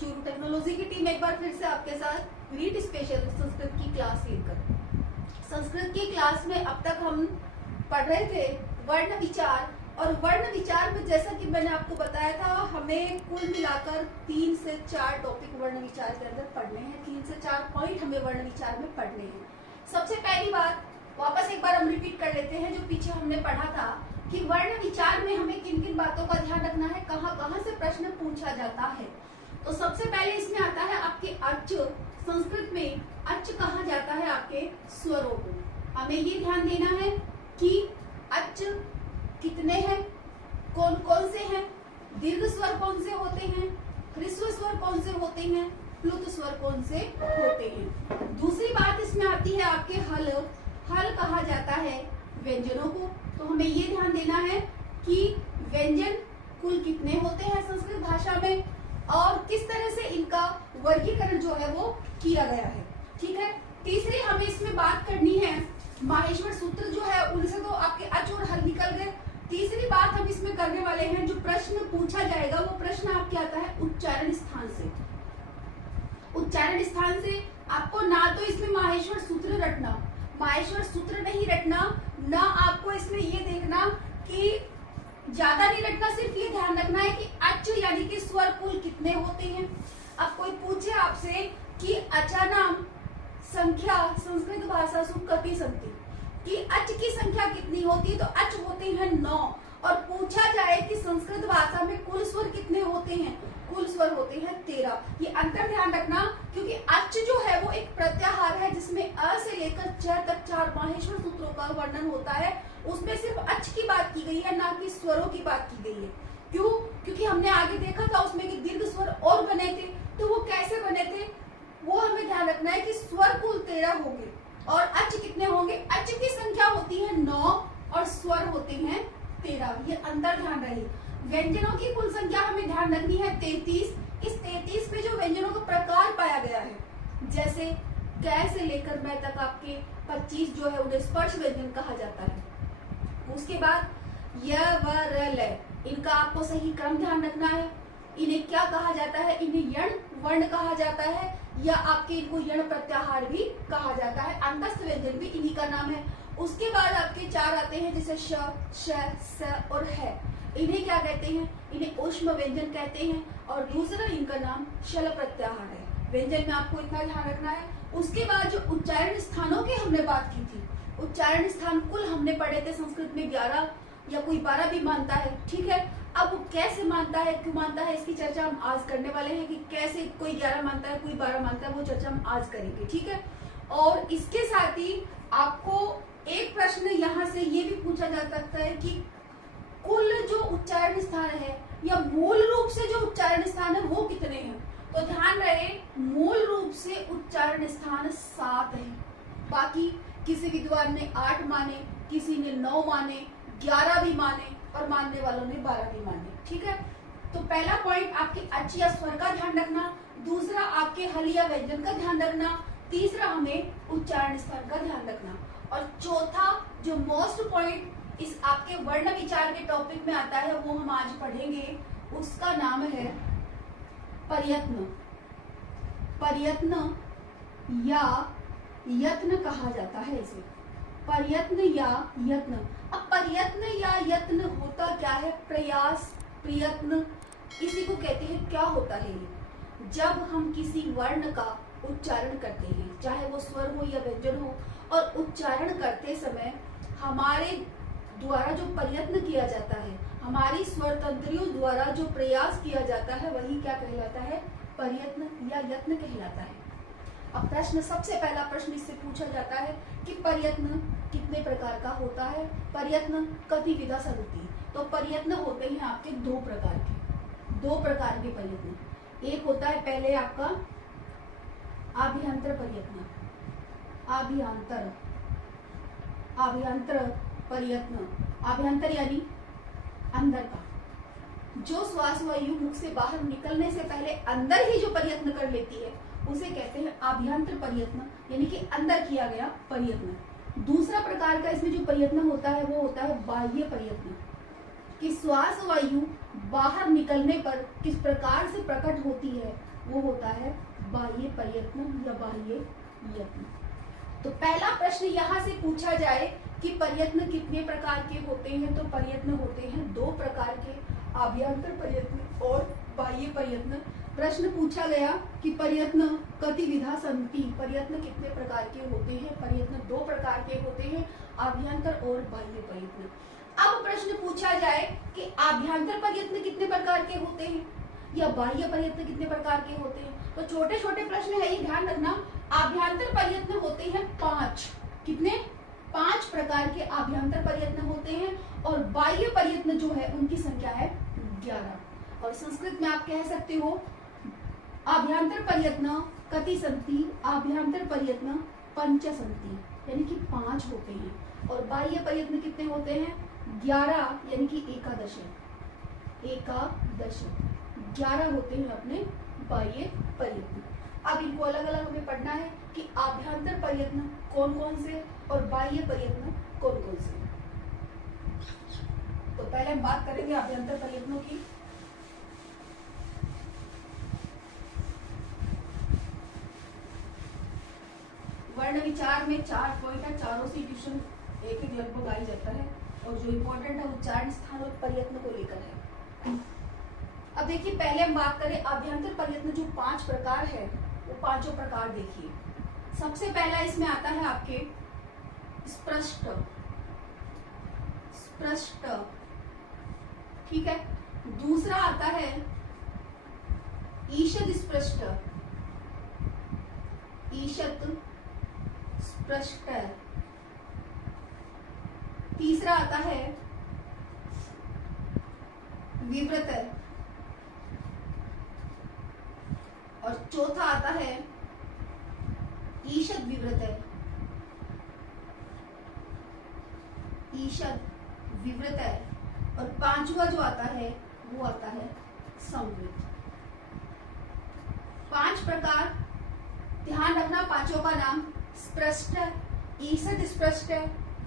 Churu technology की team एक बार फिर से आपके साथ रीड स्पेशल संस्कृत की क्लास लेकर। संस्कृत की क्लास में अब तक हम पढ़ रहे थे वर्ण विचार, और वर्ण विचार में जैसा कि मैंने आपको बताया था हमें कुल मिलाकर 3 से 4 टॉपिक वर्ण विचार के अंदर पढ़ने हैं। 3 से 4 पॉइंट हमें वर्ण विचार में पढ़ने हैं। सबसे पहली बात वापस एक बार हम रिपीट कर लेते हैं जो पीछे हमने पढ़ा था कि वर्ण विचार में हमें किन किन बातों का ध्यान रखना है, कहाँ कहाँ से प्रश्न पूछा जाता है। तो सबसे पहले इसमें आता है आपके अच। संस्कृत में अच कहा जाता है आपके स्वरों को। हमें ये ध्यान देना है कि अच कितने हैं, कौन कौन से हैं, दीर्घ स्वर कौन से होते हैं, ह्रस्व स्वर कौन से होते हैं, प्लुत स्वर कौन से होते हैं। दूसरी बात इसमें आती है आपके हल। हल कहा जाता है व्यंजनों को। तो हमें ये ध्यान देना है कि व्यंजन कुल कितने होते हैं संस्कृत भाषा में और किस तरह से इनका वर्गीकरण जो है वो किया गया है। ठीक है। तीसरी हमें इसमें बात करनी है माहेश्वर सूत्र जो है उनसे तो आपके अच और हल निकल गए। तीसरी बात हम इसमें करने वाले हैं, जो प्रश्न पूछा जाएगा वो प्रश्न आपके आता है उच्चारण स्थान से। उच्चारण स्थान से आपको ना तो इसमें माहेश्वर सूत्र रटना, माहेश्वर सूत्र नहीं रटना, ना आपको इसमें ये देखना कि ज्यादा नहीं रटना, सिर्फ ये ध्यान रखना है कि अच यानी कि स्वर कुल कितने होते हैं। अब कोई पूछे आपसे कि अचानाम संख्या संस्कृत भाषा सु कति संति, कि अच की संख्या कितनी होती है, तो अच होते हैं 9। और पूछा जाए कि संस्कृत भाषा में कुल स्वर कितने होते हैं, कुल स्वर होते हैं 13। ये अंतर ध्यान रखना, क्योंकि अच जो है वो एक प्रत्याहार है जिसमें अ से लेकर च तक 4 माहेश्वर सूत्रों का वर्णन होता है। उसमें सिर्फ अच की बात की गई है, ना कि स्वरों की बात की गई है। क्यों? क्योंकि हमने आगे देखा था उसमें कि दीर्घ स्वर और बने थे, तो वो कैसे बने थे वो हमें ध्यान रखना है कि स्वर कुल 13 होंगे और अच कितने होंगे। अच की संख्या होती है 9 और स्वर होते हैं 13। ये अंतर ध्यान रहे। व्यंजनों की कुल संख्या हमें ध्यान रखनी है 33। इस 33 पे जो व्यंजनों का प्रकार पाया गया है, जैसे कै से लेकर मैं तक आपके 25 जो है उन्हें स्पर्श व्यंजन कहा जाता है। उसके बाद य व र ल, इनका आपको सही क्रम ध्यान रखना है। इन्हें क्या कहा जाता है, इन्हें यण वर्ण कहा जाता है या आपके इनको यण प्रत्याहार भी कहा जाता है। अंतस्थ व्यंजन भी इन्हीं का नाम है। उसके बाद आपके 4 आते हैं जैसे श, श, स और है। इन्हें क्या कहते हैं, इन्हें ऊष्म व्यंजन कहते हैं और दूसरा इनका नाम शल प्रत्याहार है। व्यंजन में आपको इतना ध्यान रखना है। उसके बाद जो उच्चारण स्थानों की हमने बात की थी, उच्चारण स्थान कुल हमने पढ़े थे संस्कृत में 11 या कोई 12 भी मानता है। ठीक है। अब वो कैसे मानता है, क्यों मानता है, इसकी चर्चा हम आज करने वाले हैं कि कैसे कोई 11 मानता है कोई 12 मानता है, वो चर्चा हम आज करेंगे। ठीक है। और इसके साथ ही आपको एक प्रश्न यहाँ से ये भी पूछा जा सकता है कि कुल जो उच्चारण स्थान है या मूल रूप से जो उच्चारण स्थान है वो कितने हैं। तो ध्यान रहे मूल रूप से उच्चारण स्थान 7 है। बाकी किसी विद्वान ने 8 माने, किसी ने 9 माने, 11 भी माने और मानने वालों ने 12 भी माने। ठीक है। तो पहला पॉइंट आपके अच या स्वर का ध्यान रखना, दूसरा आपके हल या व्यंजन का ध्यान रखना, तीसरा हमें उच्चारण स्थान का ध्यान रखना, और चौथा जो मोस्ट पॉइंट इस आपके वर्ण विचार के टॉपिक में आता है वो हम आज पढ़ेंगे। उसका नाम है प्रयत्न। प्रयत्न या यत्न कहा जाता है इसे, प्रयत्न या यत्न। अब प्रयत्न या यत्न होता क्या है, प्रयास, प्रयत्न, इसी को कहते हैं। क्या होता है ये, जब हम किसी वर्ण का उच्चारण करते हैं, चाहे वो स्वर हो या व्यंजन हो, और उच्चारण करते समय हमारे द्वारा जो प्रयत्न किया जाता है, हमारी स्वर तंत्रियों द्वारा जो प्रयास किया जाता है, वही क्या कहलाता है, प्रयत्न या यत्न कहलाता है। अब प्रश्न, सबसे पहला प्रश्न इससे पूछा जाता है कि प्रयत्न कितने प्रकार का होता है, प्रयत्न कति विधा सरुति। तो प्रयत्न होते हैं आपके 2 प्रकार के प्रयत्न। एक होता है पहले आपका आभ्यंतर प्रयत्न, आभ्यंतर प्रयत्न, आभ्यंतर यानी अंदर का, जो श्वास वायु मुख से बाहर निकलने से पहले अंदर ही जो प्रयत्न कर लेती है उसे कहते हैं आभ्यंतर प्रयत्न, यानी कि अंदर किया गया प्रयत्न। दूसरा प्रकार का इसमें जो प्रयत्न होता है वो होता है बाह्य प्रयत्न, कि श्वास वायु बाहर निकलने पर किस प्रकार से प्रकट होती है वो होता है बाह्य प्रयत्न या बाह्य यत्न। तो पहला प्रश्न यहाँ से पूछा जाए कि प्रयत्न कितने प्रकार के होते हैं, तो प्रयत्न होते हैं दो प्रकार के, आभ्यंतर प्रयत्न और बाह्य प्रयत्न। प्रश्न पूछा गया कि प्रयत्न कतिविधा सन्ति, प्रयत्न कितने प्रकार के होते हैं, प्रयत्न दो प्रकार के होते हैं, आभ्यंतर और बाह्य प्रयत्न। अब प्रश्न पूछा जाए कि आभ्यंतर प्रयत्न कितने प्रकार के होते हैं या बाह्य प्रयत्न कितने प्रकार के होते हैं। तो छोटे छोटे प्रश्न है, ये ध्यान रखना। आभ्यंतर प्रयत्न होते हैं 5, कितने, 5 प्रकार के आभ्यंतर प्रयत्न होते हैं और बाह्य प्रयत्न जो है उनकी संख्या है 11। और संस्कृत में आप कह सकते हो आभ्यंतर प्रयत्न कति सन्ति, आभ्यंतर प्रयत्न पंच सन्ति, यानी कि 5 होते हैं। और बाह्य प्रयत्न कितने होते हैं, 11, यानी कि एकादश 11 होते हैं अपने बाह्य प्रयत्न। अब इनको अलग अलग हमें पढ़ना है कि आभ्यंतर प्रयत्न कौन कौन से और बाह्य प्रयत्न कौन कौन से। तो पहले हम बात करेंगे आभ्यंतर प्रयत्नों की। वर्ण विचार में 4 पॉइंट है, चारों से ट्यूशन एक एक लगभग आ ही जाता है और जो इम्पोर्टेंट है उच्चारण, स्थान और प्रयत्न को लेकर है। अब देखिए पहले हम बात करें आभ्यंतर प्रयत्न जो 5 प्रकार है, वो पांचों प्रकार देखिए। सबसे पहला इसमें आता है आपके स्पृष्ट, ठीक है। दूसरा आता है ईषद स्पृष्ट, तीसरा आता है विव्रत और चौथा आता है ईषद विव्रत, और पांचवा जो आता है वो आता है संवृत। 5 प्रकार ध्यान रखना, पांचों का नाम स्पृष्ट, ईषद स्पृष्ट,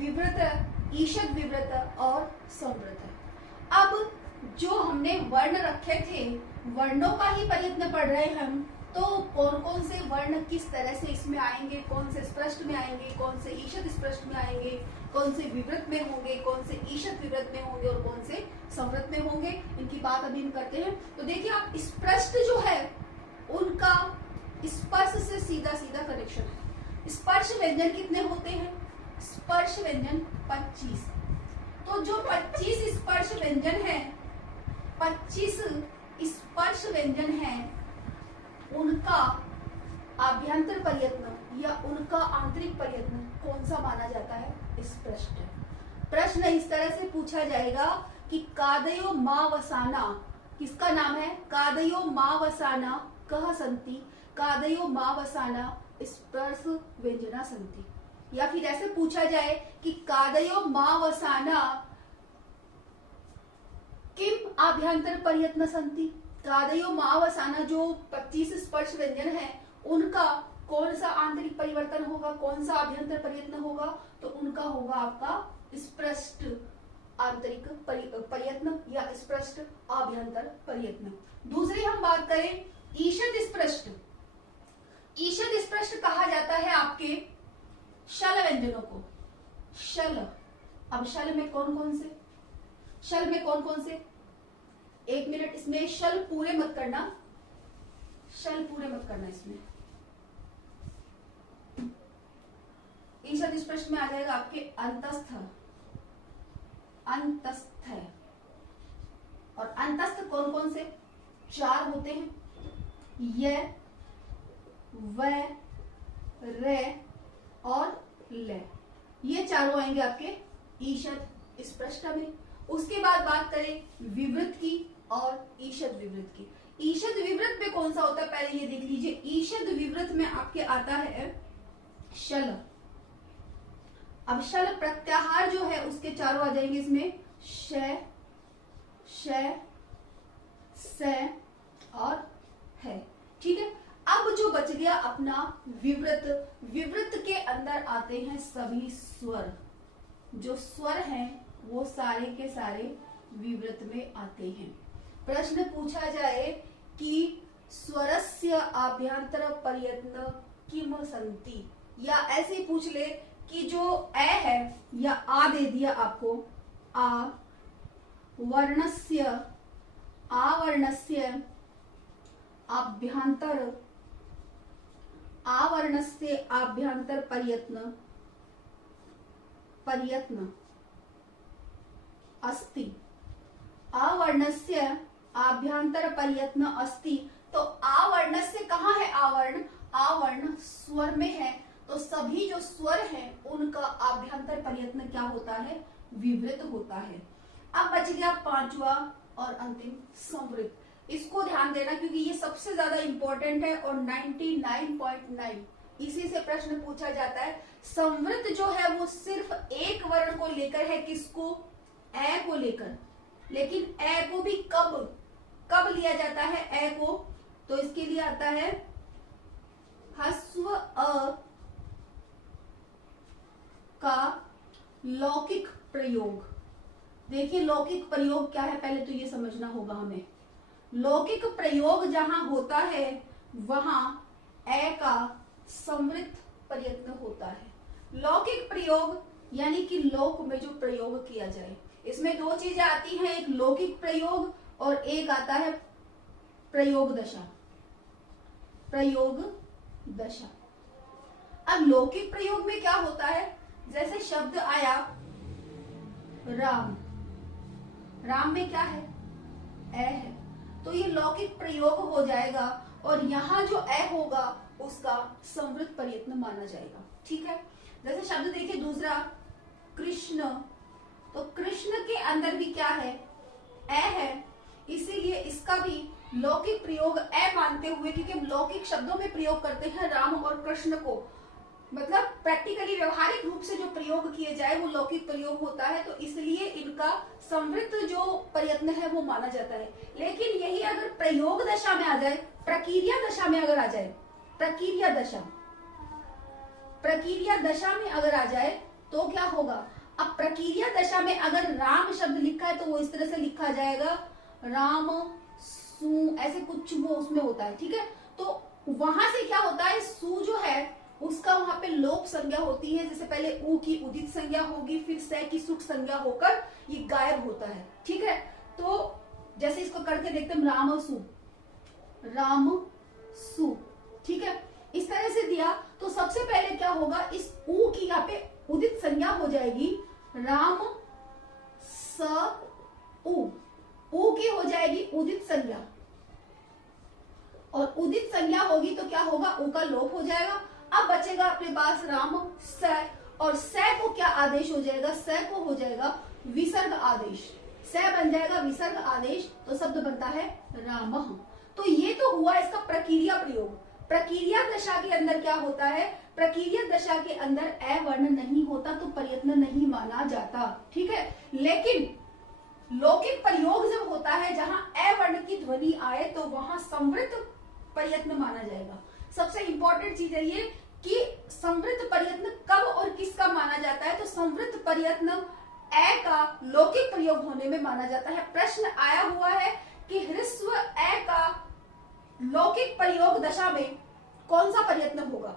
विव्रत, ईषद विव्रत और संवृत। अब जो हमने वर्ण रखे थे, वर्णों का ही प्रयत्न पढ़ रहे हैं हम, तो कौन कौन से वर्ण किस तरह से इसमें आएंगे, कौन से स्पष्ट में आएंगे, कौन से ईषद स्पष्ट में आएंगे, कौन से विव्रत में होंगे, कौन से ईषद विव्रत में होंगे और कौन से संवृत में होंगे, इनकी बात अभी हम करते हैं। तो देखिए आप स्पष्ट जो है उनका स्पर्श से सीधा सीधा कनेक्शन है। स्पर्श व्यंजन कितने होते हैं, स्पर्श व्यंजन 25। तो जो 25 स्पर्श व्यंजन है, 25 स्पर्श व्यंजन है, उनका आभ्यंतर प्रयत्न या उनका आंतरिक प्रयत्न कौन सा माना जाता है, स्पष्ट। प्रश्न इस तरह से पूछा जाएगा कि कादयो मावसाना, किसका नाम है, कादयो मावसाना कह संति, कादयो मावसाना स्पर्श व्यंजना संति। या फिर ऐसे पूछा जाए कि कादयो मावसाना किम आभ्यंतर प्रयत्न संति, कादयो मावसाना जो 25 स्पर्श व्यंजन है उनका कौन सा आंतरिक परिवर्तन होगा, कौन सा आभ्यंतर प्रयत्न होगा, तो उनका होगा आपका स्पष्ट आंतरिक प्रयत्न या स्पष्ट आभ्यंतर प्रयत्न। दूसरी हम बात करें ईषद स्पष्ट। ईषद स्पष्ट कहा जाता है आपके शल व्यंजनों को, शल। अब शल में कौन कौन से, शल में कौन कौन से, 1 मिनट, इसमें शल पूरे मत करना, शल पूरे मत करना। इसमें ईषद स्पष्ट में आ जाएगा आपके अंतस्थ, अंतस्थ है। और अंतस्थ कौन कौन से, 4 होते हैं, य, व, रे और ले। ये चारों आएंगे आपके ईषद स्पष्ट में। उसके बाद बात करें विवृत की और ईषद विवृत की। ईषद विवृत में कौन सा होता है, पहले ये देख लीजिए। ईषद विवृत में आपके आता है शल। अब शल प्रत्याहार जो है उसके चारों आ जाएंगे इसमें, श, श, स और है, ठीक है। अब जो बच गया अपना विवृत, विवृत के अंदर आते हैं सभी स्वर, जो स्वर हैं वो सारे के सारे विवृत में आते हैं। प्रश्न पूछा जाए कि स्वरस्य वर्णस्य आभ्यंतर प्रयत्न किम संति, या ऐसे पूछ ले कि जो ए है या आ दे दिया आपको, आवर्णस्य आवर्णस्य आभ्यंतर प्रयत्न अस्ति, आवर्णस्य आभ्यंतर प्रयत्न अस्ति। तो आवर्णस्य कहाँ है? आवर्ण, आवर्ण स्वर में है, तो सभी जो स्वर हैं उनका आभ्यंतर प्रयत्न क्या होता है? विवृत होता है। अब बच गया पांचवा और अंतिम संवृत। इसको ध्यान देना क्योंकि ये सबसे ज्यादा इंपॉर्टेंट है और 99.9 इसी से प्रश्न पूछा जाता है। संवृत जो है वो सिर्फ एक वर्ण को लेकर है, किसको? ए को लेकर। लेकिन ए को भी कब लिया जाता है? ए को, तो इसके लिए आता है ह्रस्व अ का लौकिक प्रयोग। देखिए लौकिक प्रयोग क्या है, पहले तो ये समझना होगा हमें। लौकिक प्रयोग जहां होता है वहां ए का संवृत प्रयत्न होता है। लौकिक प्रयोग यानी कि लोक में जो प्रयोग किया जाए, इसमें दो चीजें आती हैं, एक लौकिक प्रयोग और एक आता है प्रयोग दशा। अब लौकिक प्रयोग में क्या होता है? जैसे शब्द आया राम, राम में क्या है? ए है, तो ये लौकिक प्रयोग हो जाएगा और यहाँ जो ए होगा उसका संवृत प्रयत्न माना जाएगा। ठीक है। जैसे शब्द देखिए दूसरा कृष्ण, तो कृष्ण के अंदर भी क्या है? ए है, इसीलिए इसका भी लौकिक प्रयोग ए मानते हुए, क्योंकि हम लौकिक शब्दों में प्रयोग करते हैं राम और कृष्ण को, मतलब प्रैक्टिकली व्यवहारिक रूप से जो प्रयोग किए जाए वो लौकिक प्रयोग होता है, तो इसलिए इनका संवृत जो प्रयत्न है वो माना जाता है। लेकिन यही अगर प्रयोग दशा में आ जाए, प्रक्रिया दशा में अगर आ जाए, प्रक्रिया दशा में अगर आ जाए तो क्या होगा? अब प्रक्रिया दशा में अगर राम शब्द लिखा है तो वो इस तरह से लिखा जाएगा राम सु, ऐसे कुछ वो उसमें होता है। ठीक है, तो वहां से क्या होता है? सु जो है उसका वहां पे लोप संज्ञा होती है, जैसे पहले ऊ की उदित संज्ञा होगी, फिर से की सुट संज्ञा होकर ये गायब होता है। ठीक है, तो जैसे इसको करके देखते हैं राम सु। ठीक है, इस तरह से दिया तो सबसे पहले क्या होगा? इस ऊ की यहाँ पे उदित संज्ञा हो जाएगी राम स ऊ की हो जाएगी उदित संज्ञा, और उदित संज्ञा होगी तो क्या होगा? ऊ का लोप हो जाएगा। अब बचेगा अपने पास राम स, और स को क्या आदेश हो जाएगा? स को हो जाएगा विसर्ग आदेश, स बन जाएगा विसर्ग आदेश, तो शब्द बनता है रामः। तो ये तो हुआ इसका प्रक्रिया प्रयोग। प्रक्रिया दशा के अंदर क्या होता है? प्रक्रिया दशा के अंदर ए वर्ण नहीं होता तो प्रयत्न नहीं माना जाता। ठीक है, लेकिन लौकिक प्रयोग जब होता है जहां ए वर्ण की ध्वनि आए तो वहां संवृत प्रयत्न माना जाएगा। सबसे इंपॉर्टेंट चीज है ये कि संवृत प्रयत्न कब और किसका माना जाता है? तो संवृत प्रयत्न ए का लौकिक प्रयोग होने में माना जाता है। प्रश्न आया हुआ है कि ह्रस्व ए का लौकिक प्रयोग दशा में कौन सा प्रयत्न होगा?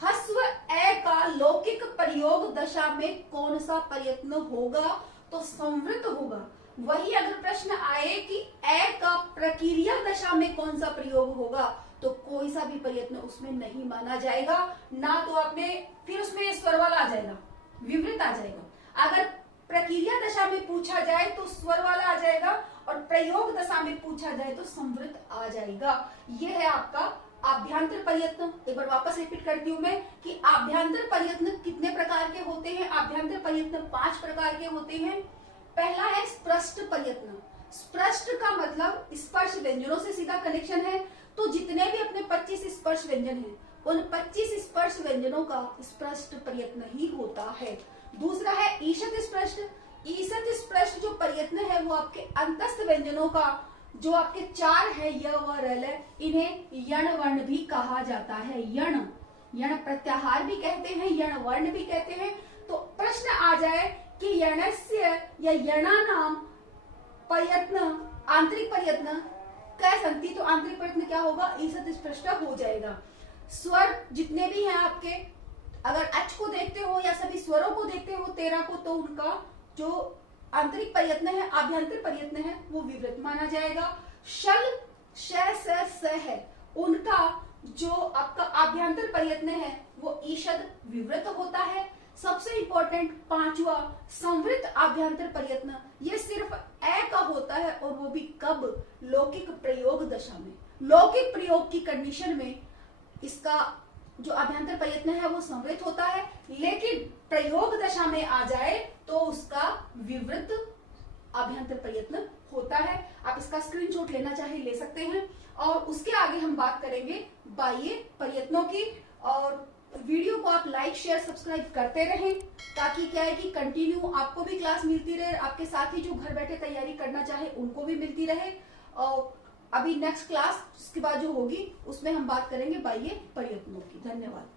ह्रस्व ए का लौकिक प्रयोग दशा में कौन सा प्रयत्न होगा? तो संवृत होगा। वही अगर प्रश्न आए कि ए का प्रक्रिया दशा में कौन सा प्रयोग होगा, तो कोई सा भी प्रयत्न उसमें नहीं माना जाएगा, ना तो आपने फिर उसमें स्वर वाला आ जाएगा, विवृत आ जाएगा। अगर प्रक्रिया दशा में पूछा जाए तो स्वर वाला आ जाएगा, और प्रयोग दशा में पूछा जाए तो संवृत आ जाएगा। यह है आपका आभ्यंतर प्रयत्न। एक बार वापस रिपीट करती हूँ मैं कि आभ्यंतर प्रयत्न कितने प्रकार के होते हैं? आभ्यंतर प्रयत्न 5 प्रकार के होते हैं। पहला है स्पष्ट प्रयत्न। स्पष्ट का मतलब स्पर्श व्यंजनों से सीधा कनेक्शन है, तो जितने भी अपने 25 स्पर्श व्यंजन हैं उन 25 स्पर्श व्यंजनों का स्पष्ट प्रयत्न ही होता है। दूसरा है ईषत स्पष्ट। ईषत स्पष्ट जो प्रयत्न है वो आपके अंतस्थ व्यंजनों का, जो आपके 4 है य व रल, इन्हें यण वर्ण भी कहा जाता है। यण प्रत्याहार भी कहते हैं, यण वर्ण भी कहते हैं। तो प्रश्न आ जाए कि यणस्य या यणानाम प्रयत्न, आंतरिक प्रयत्न क संति, तो आंतरिक प्रयत्न क्या होगा, ईसत स्पष्ट हो जाएगा। स्वर जितने भी हैं आपके, अगर एच को देखते हो या सभी स्वरों को देखते हो 13 को, तो उनका जो आंतरिक प्रयत्न है, आभ्यंतर प्रयत्न है, वो विवृत माना जाएगा। शल श स है, उनका जो आपका आभ्यंतर प्रयत्न है वो ईषद विवृत होता है। सबसे इंपॉर्टेंट पांचवा संवृत आभ्यंतर प्रयत्न, ये सिर्फ ए का होता है और वो भी कब, लौकिक प्रयोग दशा में। लौकिक प्रयोग की कंडीशन में इसका जो आभ्यंतर प्रयत्न है वो संवृत होता है, लेकिन प्रयोग दशा में आ जाए तो उसका विवृत आभ्यंतर प्रयत्न होता है। आप इसका स्क्रीनशॉट लेना चाहे ले सकते हैं। और उसके आगे हम बात करेंगे बाह्य प्रयत्नों की। और वीडियो को आप लाइक शेयर सब्सक्राइब करते रहें, ताकि क्या है कि कंटिन्यू आपको भी क्लास मिलती रहे, आपके साथ ही जो घर बैठे तैयारी करना चाहे उनको भी मिलती रहे। और अभी नेक्स्ट क्लास उसके बाद जो होगी उसमें हम बात करेंगे बाह्य प्रयत्नों की। धन्यवाद।